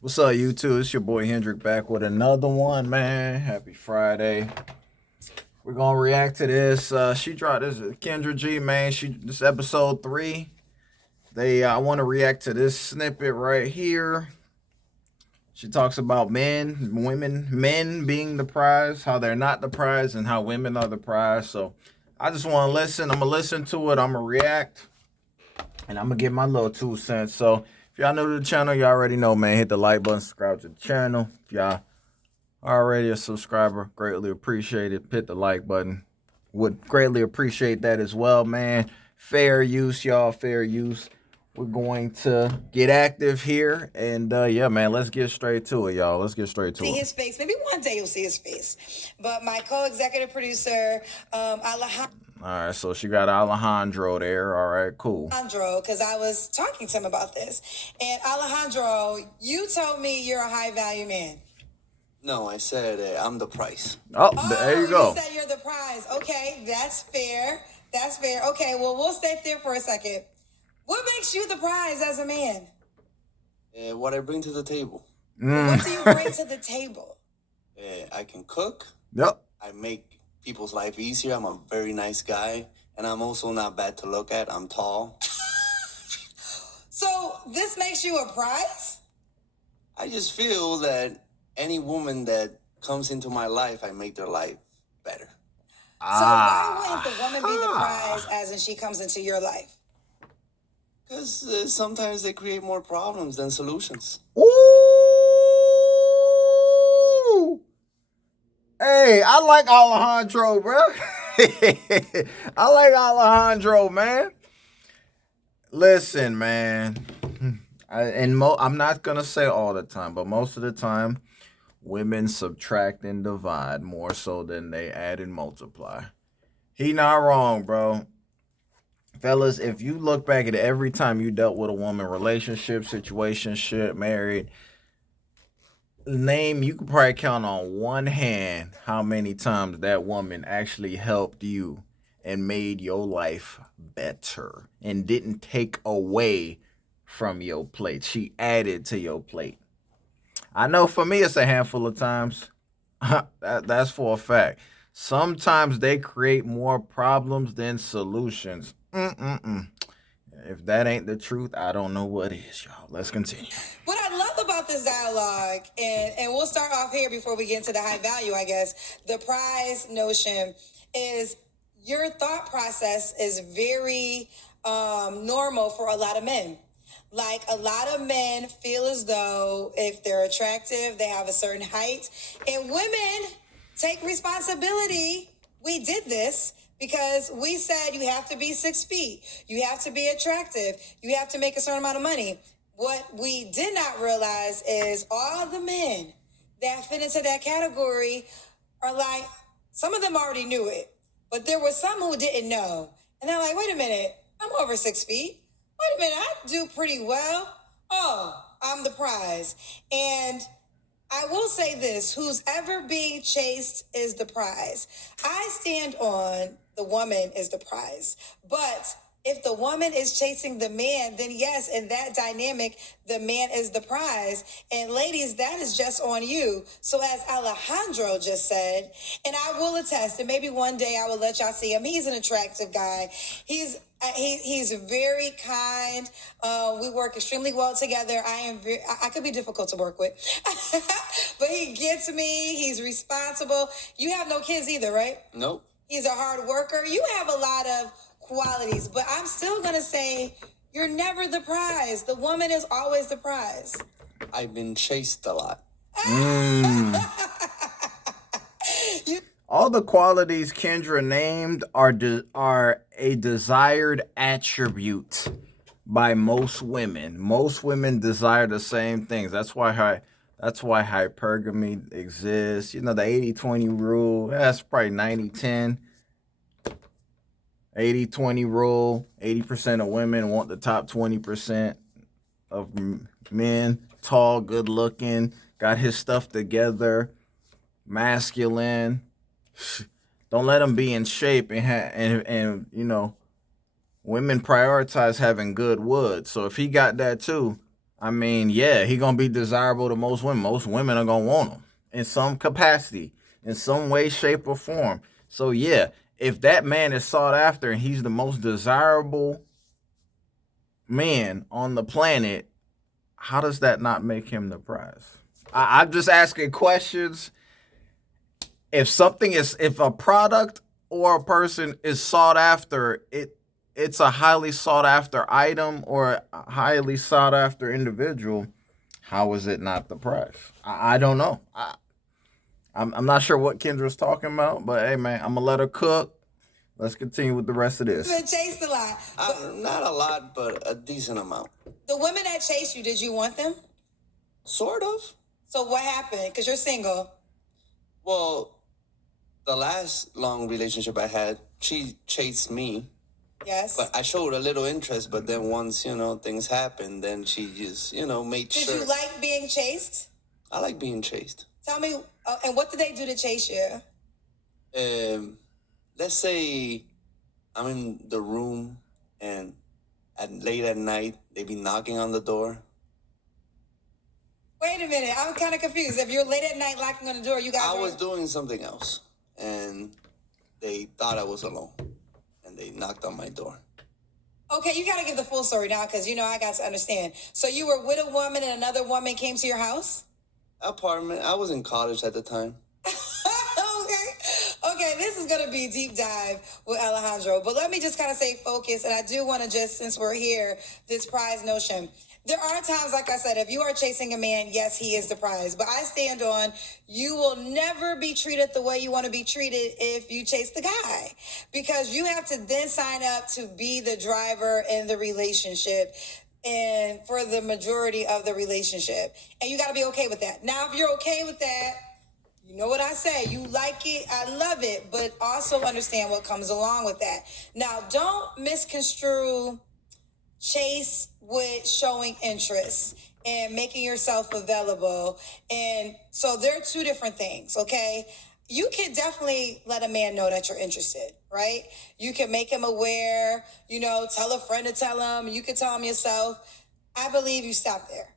What's up, YouTube? It's your boy Hendrick back with another one, man. Happy Friday. We're gonna react to this. She dropped this Kendra G, man. This episode 3. I want to react to this snippet right here. She talks about men, women, men being the prize, how they're not the prize, and how women are the prize. So I just want to listen. I'm gonna listen to it. I'm gonna react, and I'm gonna give my little 2 cents. So if y'all new to the channel, y'all already know, man. Hit the like button, subscribe to the channel. If y'all already a subscriber, greatly appreciate it. Hit the like button. Would greatly appreciate that as well, man. Fair use, y'all. Fair use. We're going to get active here. And yeah, man, let's get straight to it, y'all. Let's get straight to See it. his face. Maybe one day you'll see his face. But my co-executive producer, Alejandro, All right, so she got Alejandro there. All right, cool. because I was talking to him about this. And Alejandro, you told me you're a high value man. No, I said I'm the price. Oh, there you go. You said you're the prize. Okay, that's fair. That's fair. Okay, well, we'll stay there for a second. What makes you the prize as a man? What I bring to the table. What do you bring to the table? I can cook. Yep. I make people's life easier. I'm a very nice guy. And I'm also not bad to look at. I'm tall. So this makes you a prize? I just feel that any woman that comes into my life, I make their life better. So why wouldn't the woman be the prize as in she comes into your life? Because sometimes they create more problems than solutions. Ooh. Hey, I like Alejandro, bro. I like Alejandro, man. Listen, man. I'm not gonna say all the time, but most of the time, women subtract and divide more so than they add and multiply. He not wrong, bro. Fellas, if you look back at every time you dealt with a woman, relationship, situationship, married, you could probably count on one hand how many times that woman actually helped you and made your life better and didn't take away from your plate. She added to your plate. I know for me it's a handful of times. That's for a fact. Sometimes they create more problems than solutions. If that ain't the truth, I don't know what is, y'all. Let's continue. What I love about this dialogue, and we'll start off here before we get into the high value, I guess, the prize notion is your thought process is very normal for a lot of men. Like a lot of men feel as though if they're attractive, they have a certain height, and women take responsibility. We did this because we said you have to be 6 feet, you have to be attractive, you have to make a certain amount of money. What we did not realize is all the men that fit into that category are like, some of them already knew it, but there were some who didn't know. And they're like, wait a minute, I'm over 6 feet. Wait a minute, I do pretty well. Oh, I'm the prize. And I will say this, who's ever being chased is the prize. I stand on the woman is the prize. But if the woman is chasing the man, then yes, in that dynamic, the man is the prize. And ladies, that is just on you. So as Alejandro just said, and I will attest, and maybe one day I will let y'all see him. He's an attractive guy. He's very kind. We work extremely well together. I could be difficult to work with, but he gets me. He's responsible. You have no kids either, right? Nope. He's a hard worker. You have a lot of qualities, but I'm still gonna say you're never the prize. The woman is always the prize. I've been chased a lot. All the qualities Kendra named are a desired attribute by most women. Most women desire the same things. That's why hypergamy exists. You know, the 80-20 rule. That's probably 90-10. 80-20 rule. 80% of women want the top 20% of men. Tall, good looking, got his stuff together, masculine. Don't let him be in shape and women prioritize having good wood. So if he got that too, I mean, yeah, he gonna be desirable to most women. Most women are gonna want him in some capacity, in some way, shape, or form. So yeah, if that man is sought after and he's the most desirable man on the planet, how does that not make him the prize? I'm just asking questions. If a product or a person is sought after, it's a highly sought after item or a highly sought after individual. How is it not the price? I don't know. I'm not sure what Kendra's talking about, but hey, man, I'm gonna let her cook. Let's continue with the rest of You've this. been chased a lot. Not a lot, but a decent amount. The women that chased you, did you want them? Sort of. So what happened? Because you're single. Well, the last long relationship I had, she chased me. Yes. But I showed a little interest, but then once, things happened, then she just, made Did sure. you like being chased? I like being chased. Tell me, and what did they do to chase you? Let's say I'm in the room and late at night, they be knocking on the door. Wait a minute, I'm kind of confused. If you're late at night knocking on the door, you guys I was doing something else, and they thought I was alone, and they knocked on my door. Okay, you got to give the full story now because, I got to understand. So you were with a woman and another woman came to your house? Apartment. I was in college at the time. Okay, this is going to be deep dive with Alejandro, but let me just kind of stay focused, and I do want to just, since we're here, this prize notion. There are times, like I said, if you are chasing a man, yes, he is the prize, but I stand on you will never be treated the way you want to be treated if you chase the guy, because you have to then sign up to be the driver in the relationship and for the majority of the relationship, and you got to be okay with that. Now, if you're okay with that, you know what I say, you like it, I love it, but also understand what comes along with that. Now, don't misconstrue chase with showing interest and making yourself available. And so there are two different things, okay? You can definitely let a man know that you're interested, right? You can make him aware, tell a friend to tell him, you can tell him yourself. I believe you stop there.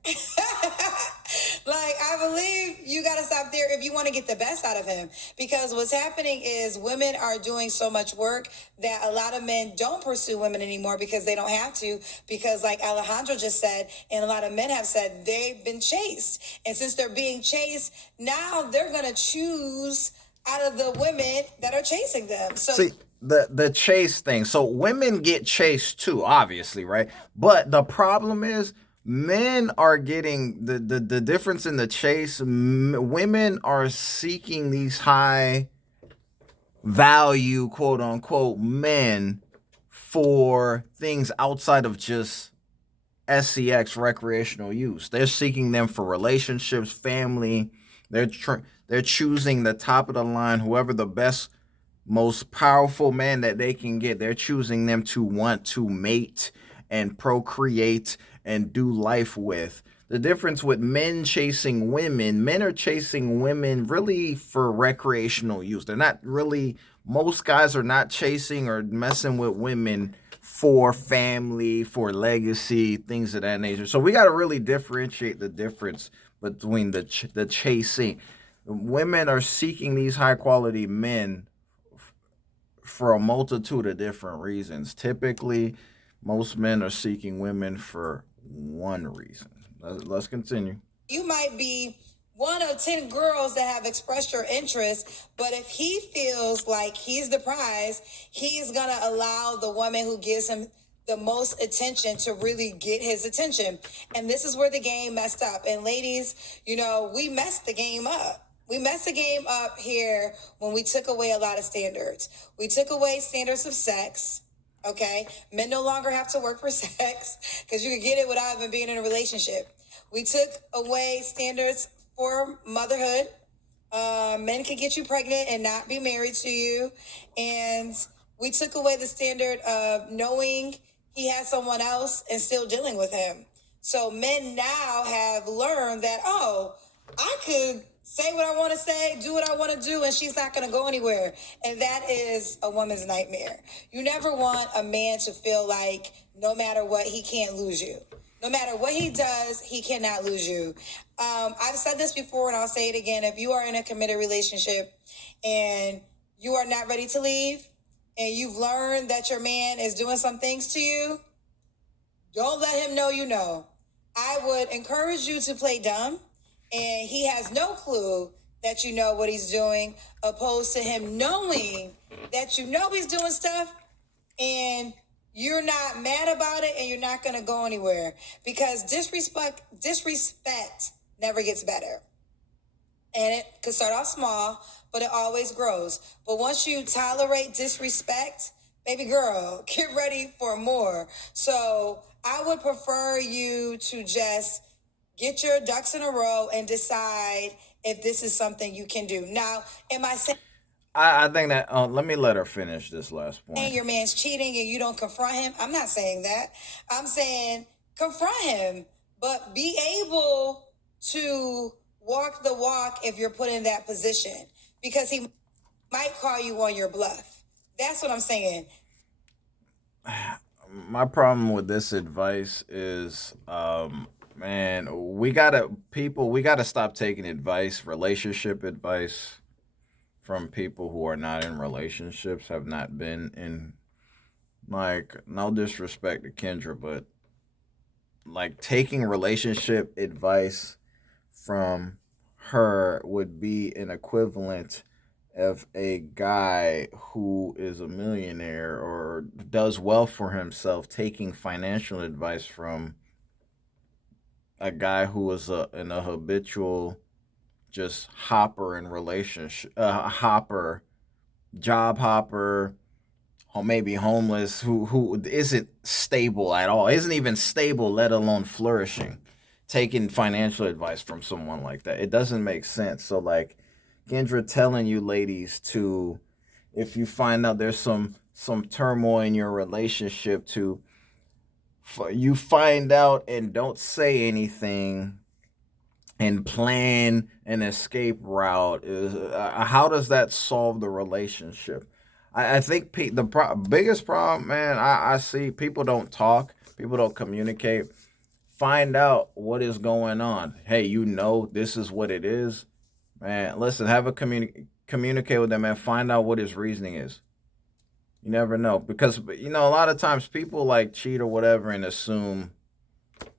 I believe you got to stop there if you want to get the best out of him. Because what's happening is women are doing so much work that a lot of men don't pursue women anymore because they don't have to. Because like Alejandro just said, and a lot of men have said, they've been chased. And since they're being chased, now they're going to choose out of the women that are chasing them. So See, the chase thing. So women get chased too, obviously, right? But the problem is men are getting the difference in the chase. Women are seeking these high value, quote unquote, men for things outside of just SEX recreational use. They're seeking them for relationships, family. They're choosing the top of the line, whoever the best, most powerful man that they can get. They're choosing them to want to mate and procreate and do life with. The difference with men chasing women, men are chasing women really for recreational use. They're not really, most guys are not chasing or messing with women for family, for legacy, things of that nature. So we got to really differentiate the difference between the chasing. Women are seeking these high quality men for a multitude of different reasons. Typically, most men are seeking women for one reason. Let's continue. You might be one of 10 girls that have expressed your interest, but if he feels like he's the prize, he's going to allow the woman who gives him the most attention to really get his attention. And this is where the game messed up. And ladies, we messed the game up. We messed the game up here when we took away a lot of standards. We took away standards of sex. Okay. Men no longer have to work for sex because you can get it without even being in a relationship. We took away standards for motherhood. Men can get you pregnant and not be married to you. And we took away the standard of knowing he has someone else and still dealing with him. So men now have learned that, I could say what I want to say, do what I want to do, and she's not going to go anywhere. And that is a woman's nightmare. You never want a man to feel like no matter what, he can't lose you. No matter what he does, he cannot lose you. I've said this before and I'll say it again. If you are in a committed relationship and you are not ready to leave and you've learned that your man is doing some things to you, don't let him know you know. I would encourage you to play dumb, and he has no clue that you know what he's doing, opposed to him knowing that you know he's doing stuff and you're not mad about it and you're not going to go anywhere, because disrespect never gets better. And it could start off small, but it always grows. But once you tolerate disrespect, baby girl, get ready for more. So I would prefer you to just get your ducks in a row and decide if this is something you can do. Now, am I saying I think that let me let her finish this last point. your man's cheating and you don't confront him? I'm not saying that. I'm saying confront him, but be able to walk the walk if you're put in that position, because he might call you on your bluff. That's what I'm saying. My problem with this advice is, man, we gotta stop taking advice, relationship advice, from people who are not in relationships, have not been in. Like, no disrespect to Kendra, but like taking relationship advice from her would be an equivalent of a guy who is a millionaire or does well for himself taking financial advice from a guy who is in a habitual just hopper in relationship, hopper, job hopper, or maybe homeless, who isn't stable at all, isn't even stable, let alone flourishing, taking financial advice from someone like that. It doesn't make sense. So like Kendra telling you ladies to, if you find out there's some turmoil in your relationship, to you find out and don't say anything and plan an escape route. Is how does that solve the relationship? I think biggest problem, man, I see people don't talk, people don't communicate. Find out what is going on. Hey, this is what it is, man. Listen, have a communicate with them and find out what his reasoning is. You never know, because a lot of times people like cheat or whatever and assume,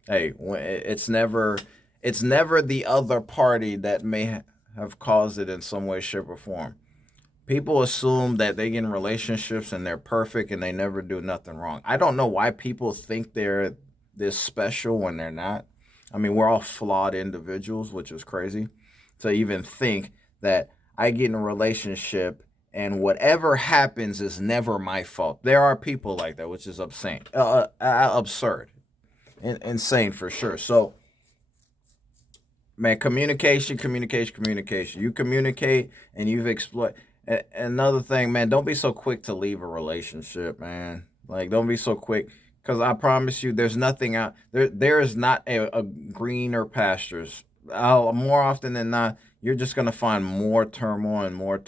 hey, it's never the other party that may have caused it in some way, shape, or form. People assume that they get in relationships and they're perfect and they never do nothing wrong. I don't know why people think they're this special when they're not. I mean, we're all flawed individuals, which is crazy to even think that I get in a relationship and whatever happens is never my fault. There are people like that, which is absurd, insane for sure. So, man, communication. You communicate and you've explored. Another thing, man, don't be so quick to leave a relationship, man. Like, don't be so quick, because I promise you, there's nothing out there. There is not a greener pastures. More often than not, you're just gonna find more turmoil and more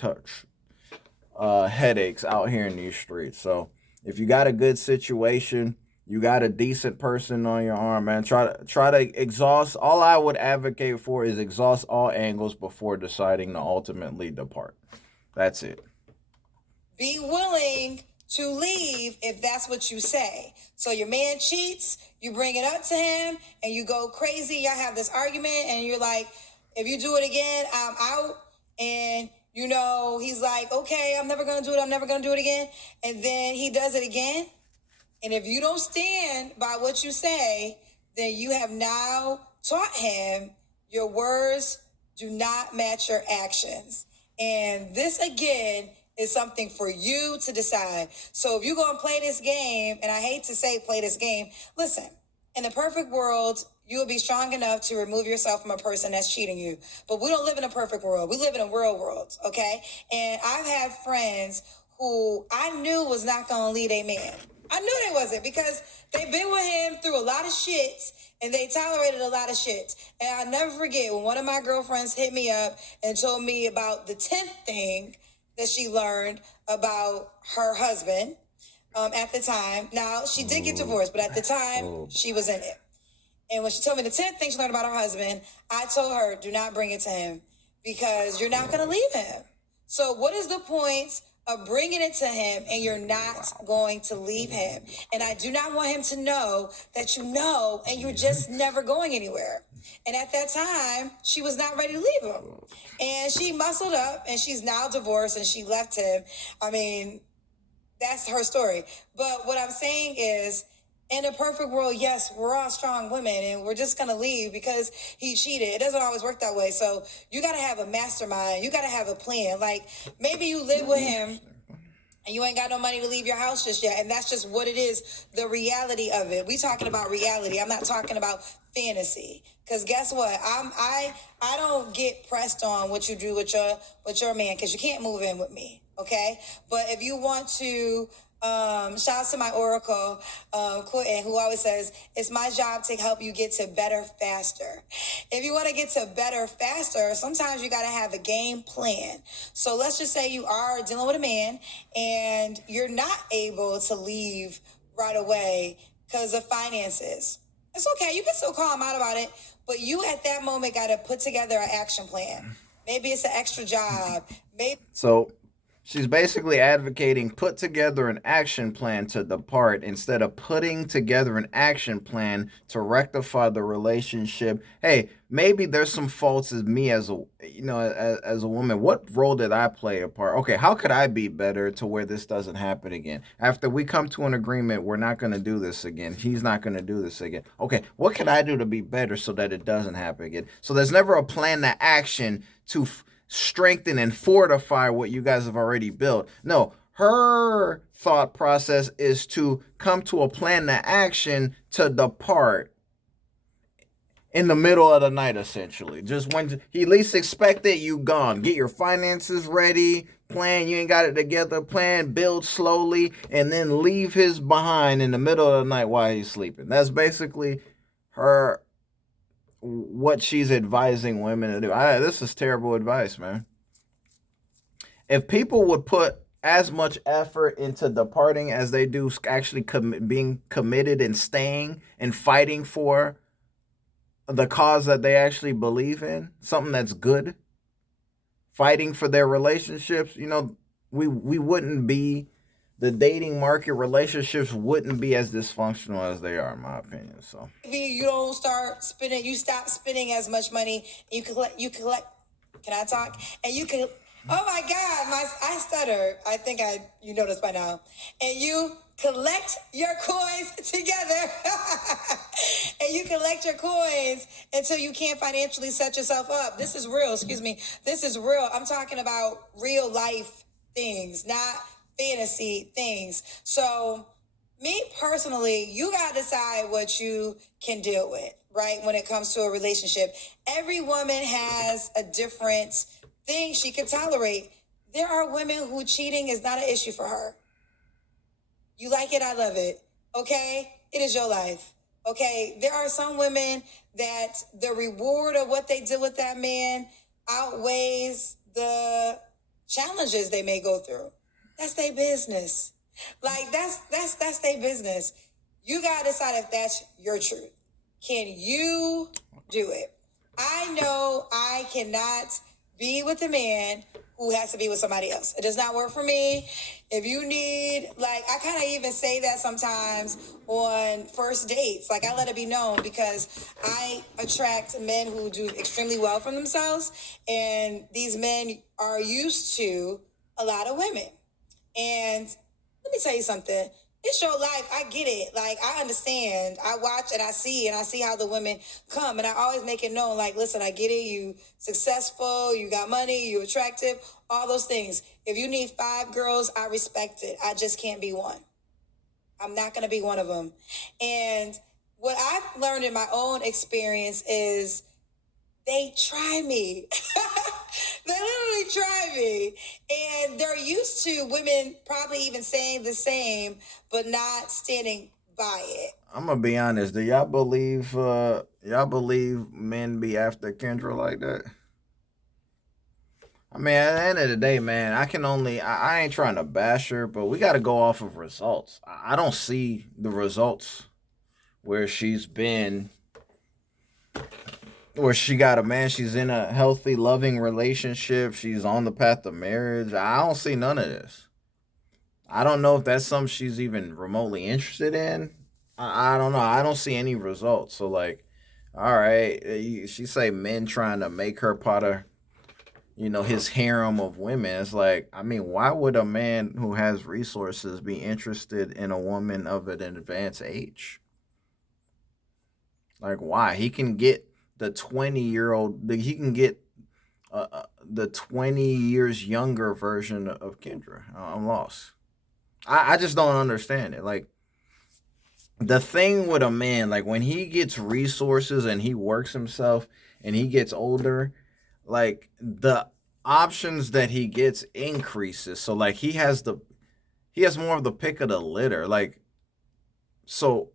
headaches out here in these streets. So, if you got a good situation, you got a decent person on your arm, man. Try to exhaust. All I would advocate for is exhaust all angles before deciding to ultimately depart. That's it. Be willing to leave if that's what you say. So your man cheats, you bring it up to him, and you go crazy. Y'all have this argument, and you're like, if you do it again, I'm out. And he's like, okay, I'm never gonna do it. I'm never gonna do it again. And then he does it again. And if you don't stand by what you say, then you have now taught him your words do not match your actions. And this, again, is something for you to decide. So if you're going to play this game, and I hate to say play this game, listen, in the perfect world, you will be strong enough to remove yourself from a person that's cheating you. But we don't live in a perfect world. We live in a real world, okay? And I've had friends who I knew was not going to lead a man. I knew they wasn't, because they've been with him through a lot of shit and they tolerated a lot of shit. And I'll never forget when one of my girlfriends hit me up and told me about the 10th thing that she learned about her husband at the time. Now, she did get divorced, but at the time, she was in it. And when she told me the 10th thing she learned about her husband, I told her, do not bring it to him because you're not going to leave him. So what is the point of bringing it to him and you're not going to leave him? And I do not want him to know that you know and you're just never going anywhere. And at that time, she was not ready to leave him. And she muscled up and she's now divorced and she left him. I mean, that's her story. But what I'm saying is, in a perfect world, yes, we're all strong women and we're just going to leave because he cheated. It doesn't always work that way. So you got to have a mastermind. You got to have a plan. Like maybe you live with him and you ain't got no money to leave your house just yet. And that's just what it is, the reality of it. We talking about reality. I'm not talking about fantasy. Because guess what? I don't get pressed on what you do with your man because you can't move in with me. Okay? But if you want to shout out to my oracle, Quentin, who always says, it's my job to help you get to better faster. If you want to get to better faster, sometimes you got to have a game plan. So let's just say you are dealing with a man and you're not able to leave right away because of finances. It's okay. You can still call him out about it, but you at that moment got to put together an action plan. Maybe it's an extra job. So she's basically advocating put together an action plan to depart instead of putting together an action plan to rectify the relationship. Hey, maybe there's some faults as me as a as a woman. What role did I play a part? Okay, how could I be better to where this doesn't happen again? After we come to an agreement, we're not going to do this again. He's not going to do this again. Okay, what can I do to be better so that it doesn't happen again? So there's never a plan to action to strengthen and fortify what you guys have already built. No, her thought process is to come to a plan to action to depart in the middle of the night, essentially. Just when he least expect it, you gone. Get your finances ready, plan, you ain't got it together, plan, build slowly, and then leave his behind in the middle of the night while he's sleeping. That's basically her what she's advising women to do. This is terrible advice, man. If people would put as much effort into departing as they do actually being committed and staying and fighting for the cause that they actually believe in, something that's good, fighting for their relationships, we wouldn't be, the dating market, relationships wouldn't be as dysfunctional as they are, in my opinion. So maybe you don't you stop spending as much money. You collect. Can I talk? And you can. Oh my God, I stutter. I think you know this by now. And you collect your coins together. And you collect your coins until you can't financially set yourself up. This is real. Excuse me. This is real. I'm talking about real life things, not fantasy things. So me personally, you got to decide what you can deal with, right? When it comes to a relationship, every woman has a different thing she can tolerate. There are women who cheating is not an issue for her. You like it, I love it. Okay? It is your life. Okay? There are some women that the reward of what they did with that man outweighs the challenges they may go through. That's their business. Like that's their business. You gotta decide if that's your truth. Can you do it? I know I cannot be with a man who has to be with somebody else. It does not work for me. If you need, I kind of even say that sometimes on first dates. I let it be known because I attract men who do extremely well for themselves. And these men are used to a lot of women. And let me tell you something. It's your life. I get it. I understand. I watch and I see how the women come. And I always make it known, listen, I get it. You successful, you got money, you attractive, all those things. If you need 5 girls, I respect it. I just can't be one. I'm not going to be one of them. And what I've learned in my own experience is they try me. They literally try me. And they're used to women probably even saying the same, but not standing by it. I'm gonna be honest. Do y'all believe men be after Kendra like that? I mean, at the end of the day, man, I ain't trying to bash her, but we got to go off of results. I don't see the results where she's been Or she got a man, she's in a healthy, loving relationship, she's on the path of marriage. I don't see none of this. I don't know if that's something she's even remotely interested in. I don't know. I don't see any results. So like, all right, she say men trying to make her part of his harem of women. It's like, I mean, why would a man who has resources be interested in a woman of an advanced age? Like, why? He can get the 20-year old. He can get the 20 years younger version of Kendra. I'm lost. I just don't understand it. Like, the thing with a man, like when he gets resources and he works himself and he gets older, like the options that he gets increases. So like he has more of the pick of the litter. Like, so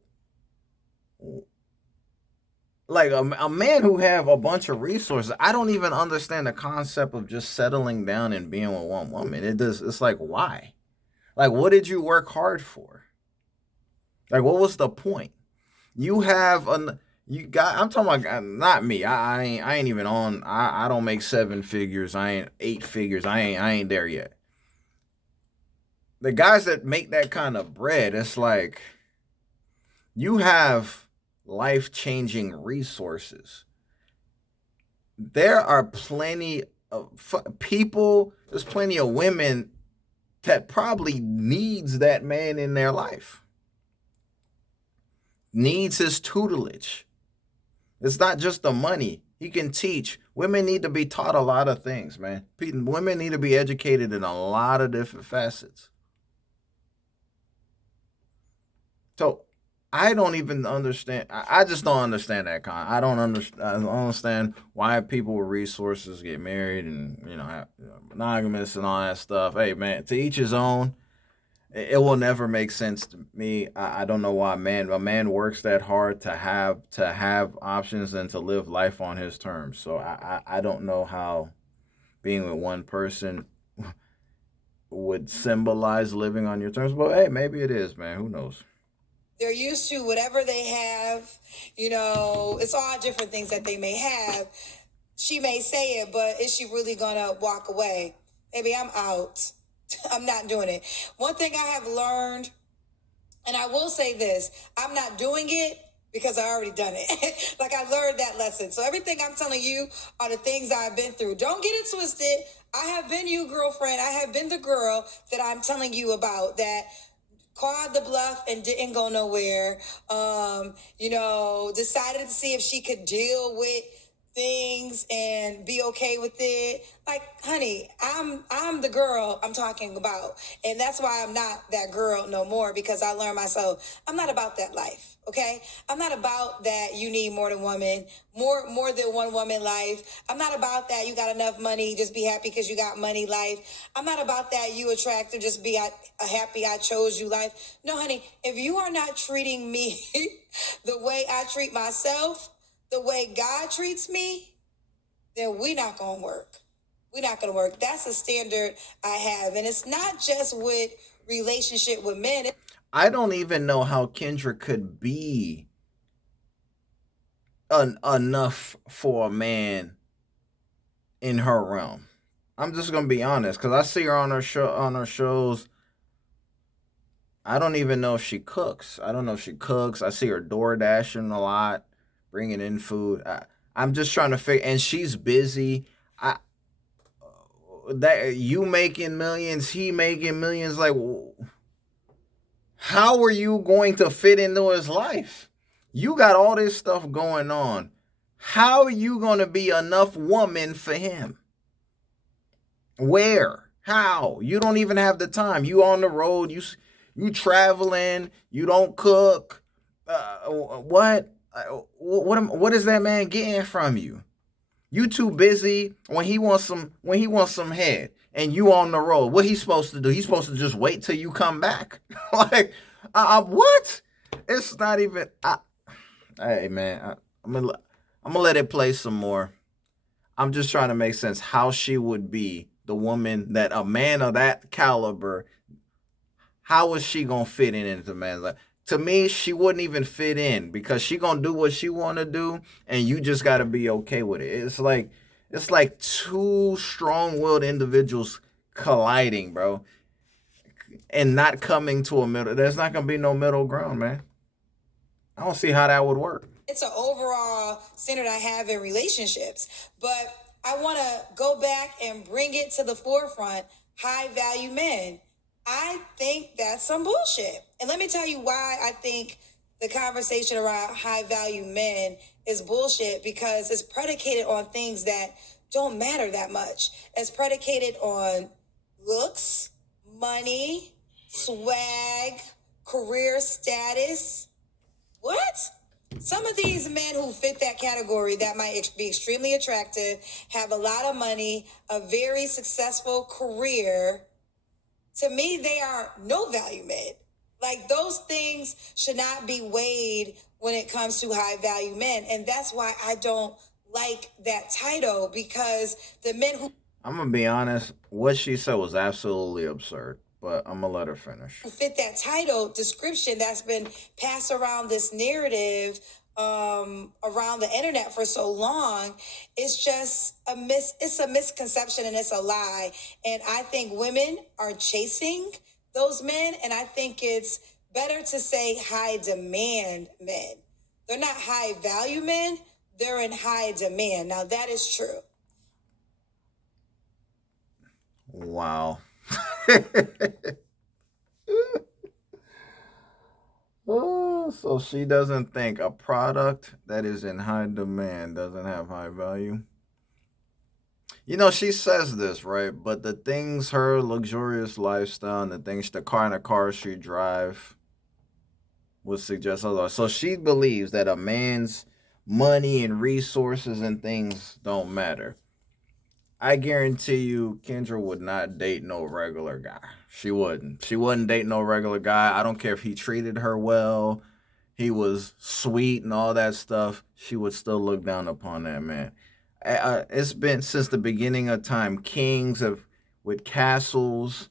like a man who have a bunch of resources, I don't even understand the concept of just settling down and being with one woman. It's like, why? Like, what did you work hard for? Like, what was the point? You have an you got. I'm talking about not me. I ain't even on. I don't make seven figures. I ain't eight figures. I ain't there yet. The guys that make that kind of bread, it's like you have life changing resources. There are plenty of people. There's plenty of women that probably needs that man in their life. Needs his tutelage. It's not just the money. He can teach. Women need to be taught a lot of things, man. Women need to be educated in a lot of different facets. So I don't even understand. I just don't understand that I don't understand why people with resources get married and have, monogamous and all that stuff. Hey, man, to each his own. It will never make sense to me. I don't know why a man works that hard to have options and to live life on his terms. So I don't know how being with one person would symbolize living on your terms. But hey, maybe it is, man. Who knows? They're used to whatever they have. It's all different things that they may have. She may say it, but is she really gonna walk away? Baby, I'm out. I'm not doing it. One thing I have learned, and I will say this, I'm not doing it because I already done it. Like, I learned that lesson. So everything I'm telling you are the things I've been through. Don't get it twisted. I have been you, girlfriend. I have been the girl that I'm telling you about that called the bluff and didn't go nowhere. Decided to see if she could deal with things and be okay with it. Like, honey, I'm the girl I'm talking about. And that's why I'm not that girl no more, because I learned myself, I'm not about that life. Okay? I'm not about that you need more than more than one woman life. I'm not about that you got enough money, just be happy because you got money life. I'm not about that you attractive, just be a happy I chose you life. No, honey, if you are not treating me the way I treat myself, the way God treats me, then we not gonna work. We're not gonna work. That's a standard I have. And it's not just with relationship with men. I don't even know how Kendra could be enough for a man in her realm. I'm just gonna be honest, because I see her on her shows. I don't even know if she cooks. I don't know if she cooks. I see her door dashing a lot, bringing in food. I'm just trying to figure. And she's busy. I that you making millions, he making millions. Like, how are you going to fit into his life? You got all this stuff going on. How are you going to be enough woman for him? Where? How? You don't even have the time. You on the road. You traveling. You don't cook. What? What is that man getting from you? You too busy when he wants some head, and you on the road. What he's supposed to do? He's supposed to just wait till you come back. Like, what? It's not even. Hey man, I'm gonna let it play some more. I'm just trying to make sense how she would be the woman that a man of that caliber. How is she gonna fit into man's life? To me, she wouldn't even fit in because she gonna do what she wanna do, and you just gotta be okay with it. It's like two strong-willed individuals colliding, bro, and not coming to a middle. There's not gonna be no middle ground, man. I don't see how that would work. It's an overall standard I have in relationships, but I want to go back and bring it to the forefront. High value men. I think that's some bullshit. And let me tell you why I think the conversation around high value men is bullshit, because it's predicated on things that don't matter that much. It's predicated on looks, money, swag, career status. What? Some of these men who fit that category that might be extremely attractive, have a lot of money, a very successful career. To me, they are no value men. Like, those things should not be weighed when it comes to high value men. And that's why I don't like that title, because the men who I'm gonna be honest. What she said was absolutely absurd, but I'm gonna let her finish. fit that title description that's been passed around this narrative around the internet for so long, it's just it's a misconception and it's a lie. And I think women are chasing those men, and I think it's better to say high demand men. They're not high value men, they're in high demand. Now, that is true. Wow. Oh, so she doesn't think a product that is in high demand doesn't have high value. You know, she says this, right? But the things, her luxurious lifestyle, and the kind of car she drive would suggest otherwise. So she believes that a man's money and resources and things don't matter. I guarantee you, Kendra would not date no regular guy. She wouldn't. She wouldn't date no regular guy. I don't care if he treated her well, he was sweet and all that stuff. She would still look down upon that man. It's been since the beginning of time. Kings of with castles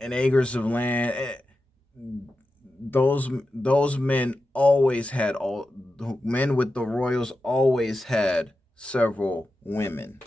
and acres of land. Those men always had all men with the royals always had several women.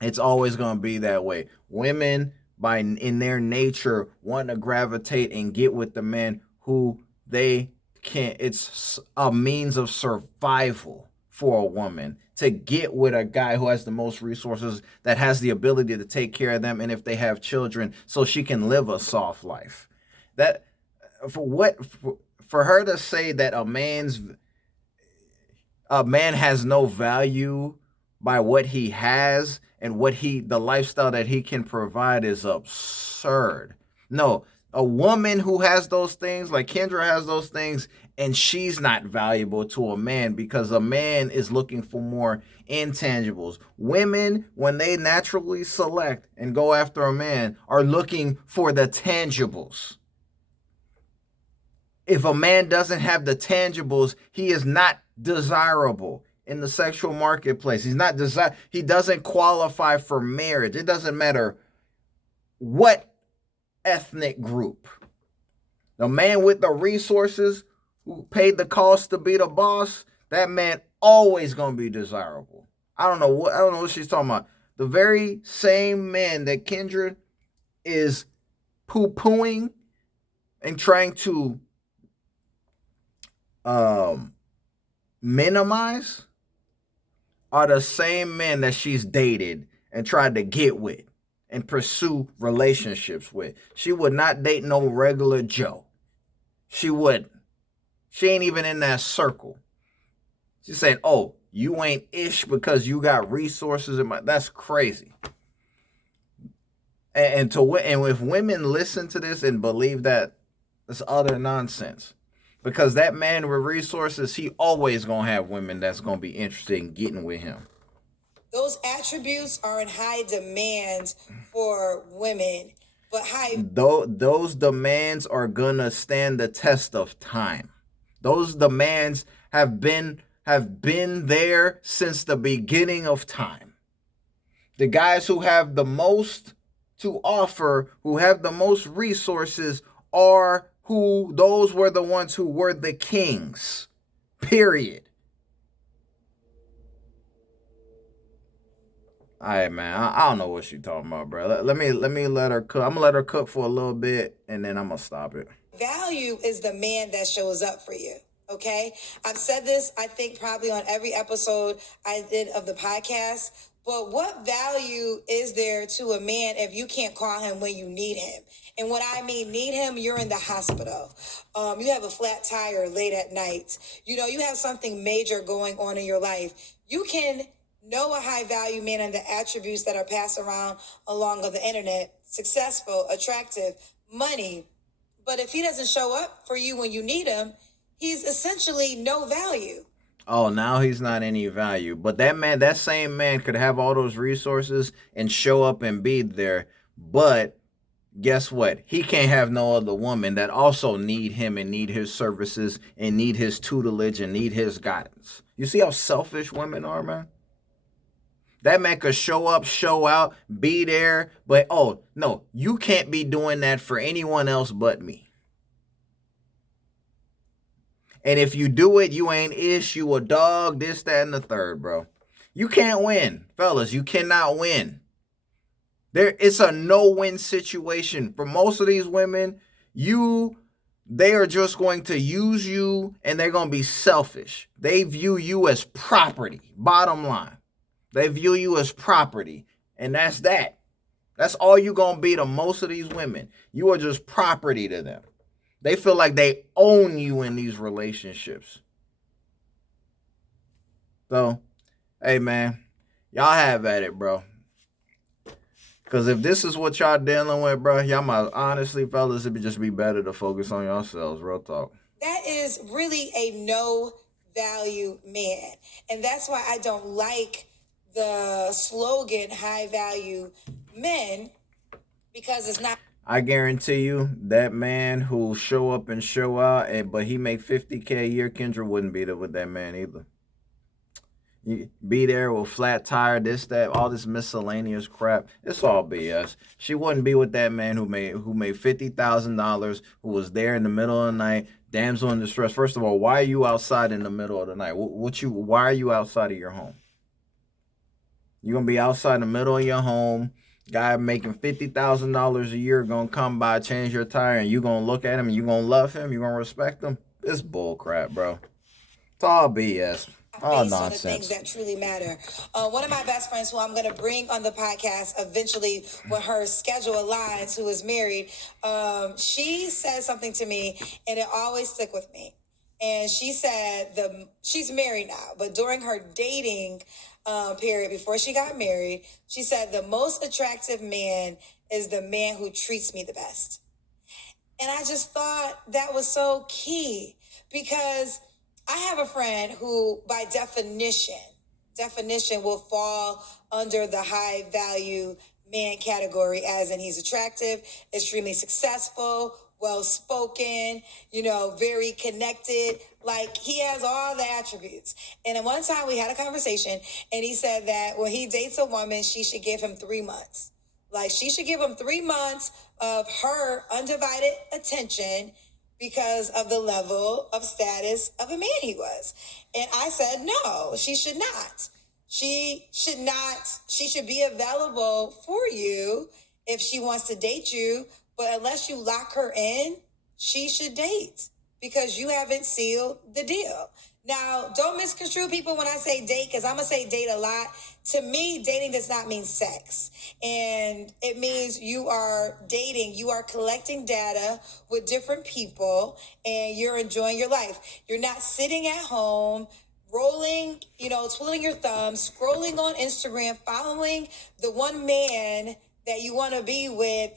It's always going to be that way. Women, by in their nature, want to gravitate and get with the men who they can't. It's a means of survival for a woman to get with a guy who has the most resources, that has the ability to take care of them, and if they have children, so she can live a soft life. That for her to say that a man has no value by what he has and the lifestyle that he can provide is absurd. No, a woman who has those things, like Kendra has those things, and she's not valuable to a man because a man is looking for more intangibles. Women, when they naturally select and go after a man, are looking for the tangibles. If a man doesn't have the tangibles, he is not desirable in the sexual marketplace. He doesn't qualify for marriage. It doesn't matter what ethnic group. The man with the resources who paid the cost to be the boss, that man always gonna be desirable. I don't know what she's talking about. The very same man that Kendra is poo-pooing and trying to minimize are the same men that she's dated and tried to get with and pursue relationships with. She would not date no regular Joe. She wouldn't. She ain't even in that circle. She's saying, oh, you ain't ish because you got resources. That's crazy. And if women listen to this and believe that, it's utter nonsense. Because that man with resources, he always gonna have women that's gonna be interested in getting with him. Those attributes are in high demand for women, but those demands are gonna stand the test of time. Those demands have been there since the beginning of time. The guys who have the most to offer, who have the most resources, are those were the ones who were the kings. Period. All right, man. I don't know what she talking about, bro. Let me let her cook. I'm gonna let her cook for a little bit, and then I'm gonna stop it. Value is the man that shows up for you. Okay, I've said this, I think, probably on every episode I did of the podcast. But what value is there to a man if you can't call him when you need him? And when I mean need him, you're in the hospital. You have a flat tire late at night. You have something major going on in your life. You can know a high value man and the attributes that are passed around along of the internet: successful, attractive, money. But if he doesn't show up for you when you need him, he's essentially no value. Oh, now he's not any value. But that same man could have all those resources and show up and be there. But guess what? He can't have no other woman that also need him and need his services and need his tutelage and need his guidance. You see how selfish women are, man? That man could show up, show out, be there, but oh, no, you can't be doing that for anyone else but me. And if you do it, you ain't ish, you a dog, this, that, and the third, bro. You can't win. Fellas, you cannot win. It's a no-win situation. For most of these women, they are just going to use you and they're going to be selfish. They view you as property, bottom line. They view you as property, and that's that. That's all you're going to be to most of these women. You are just property to them. They feel like they own you in these relationships. So, hey, man, y'all have at it, bro. Because if this is what y'all dealing with, bro, y'all might, honestly, fellas, it'd just be better to focus on yourselves. Real talk. That is really a no value man. And that's why I don't like the slogan high value men, because it's not. I guarantee you that man who show up and show out, but he make $50K a year, Kendra wouldn't be there with that man either. You be there with flat tire, this, that, all this miscellaneous crap. It's all BS. She wouldn't be with that man who made $50,000, who was there in the middle of the night, damsel in distress. First of all, why are you outside in the middle of the night? Why are you outside of your home? You're going to be outside in the middle of your home. Guy making $50,000 a year going to come by, change your tire, and you're going to look at him and you're going to love him. You're going to respect him. It's bull crap, bro. It's all BS. All based nonsense. On the things that truly matter. One of my best friends, who I'm going to bring on the podcast eventually when her schedule aligns, who is married, she said something to me, and it always stuck with me. And she said she's married now, but during her dating period before she got married, she said the most attractive man is the man who treats me the best. And I just thought that was so key, because I have a friend who, by definition will fall under the high value man category, as in he's attractive, extremely successful, well-spoken, very connected. Like, he has all the attributes. And at one time we had a conversation, and he said that when he dates a woman, she should give him 3 months. Like, she should give him 3 months of her undivided attention because of the level of status of a man he was. And I said, no, she should not. She should be available for you if she wants to date you. But unless you lock her in, she should date, because you haven't sealed the deal. Now, don't misconstrue people when I say date, because I'm going to say date a lot. To me, dating does not mean sex. And it means you are dating. You are collecting data with different people, and you're enjoying your life. You're not sitting at home, rolling, twiddling your thumbs, scrolling on Instagram, following the one man that you want to be with.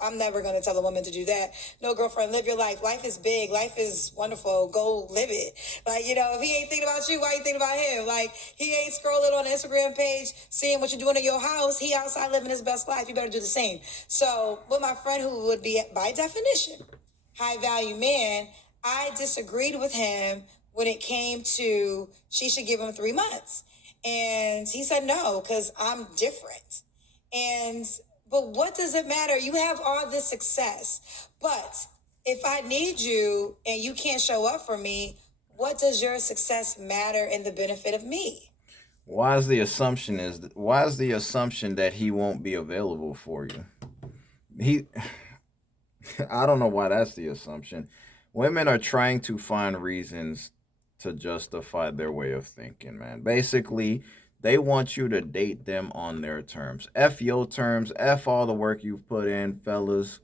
I'm never going to tell a woman to do that. No, girlfriend, live your life. Life is big. Life is wonderful. Go live it. Like, if he ain't thinking about you, why you thinking about him? Like, he ain't scrolling on the Instagram page, seeing what you're doing in your house. He outside living his best life. You better do the same. So with my friend, who would be, by definition, high value man, I disagreed with him when it came to she should give him 3 months. And he said, no, because I'm different. But what does it matter? You have all this success, but if I need you and you can't show up for me, what does your success matter in the benefit of me? Why is the assumption that he won't be available for you? He I don't know why that's the assumption. Women are trying to find reasons to justify their way of thinking, man. Basically, they want you to date them on their terms. F your terms, F all the work you've put in, fellas.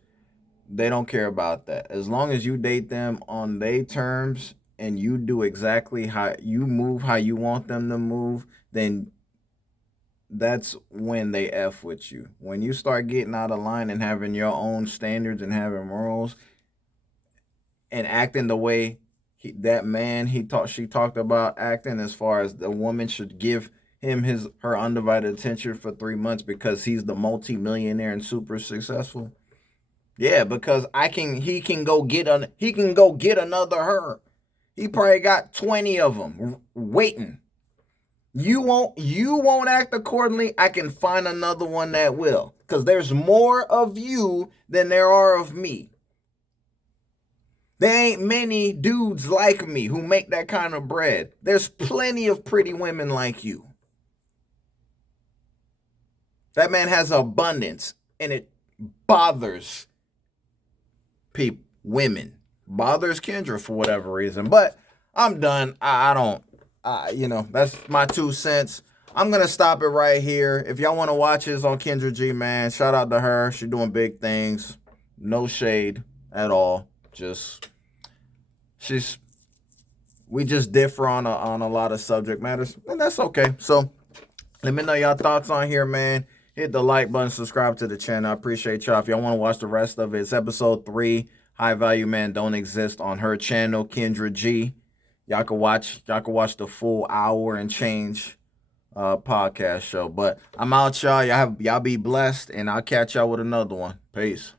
They don't care about that. As long as you date them on their terms and you do exactly how you move, how you want them to move, then that's when they F with you. When you start getting out of line and having your own standards and having morals and acting the way that man she talked about acting, as far as the woman should give him her undivided attention for 3 months because he's the multi-millionaire and super successful. Yeah, because he can go get another her. He probably got 20 of them waiting. You won't act accordingly. I can find another one that will, because there's more of you than there are of me. There ain't many dudes like me who make that kind of bread. There's plenty of pretty women like you. That man has abundance, and it bothers women. Bothers Kendra for whatever reason. But I'm done. I don't, that's my 2 cents. I'm going to stop it right here. If y'all want to watch this on Kendra G, man, shout out to her. She's doing big things. No shade at all. We just differ on a lot of subject matters, and that's okay. So let me know y'all thoughts on here, man. Hit the like button, subscribe to the channel. I appreciate y'all. If y'all want to watch the rest of it, it's episode 3. High Value Man Don't Exist on her channel, Kendra G. Y'all can watch the full hour and change podcast show. But I'm out, y'all. Y'all be blessed, and I'll catch y'all with another one. Peace.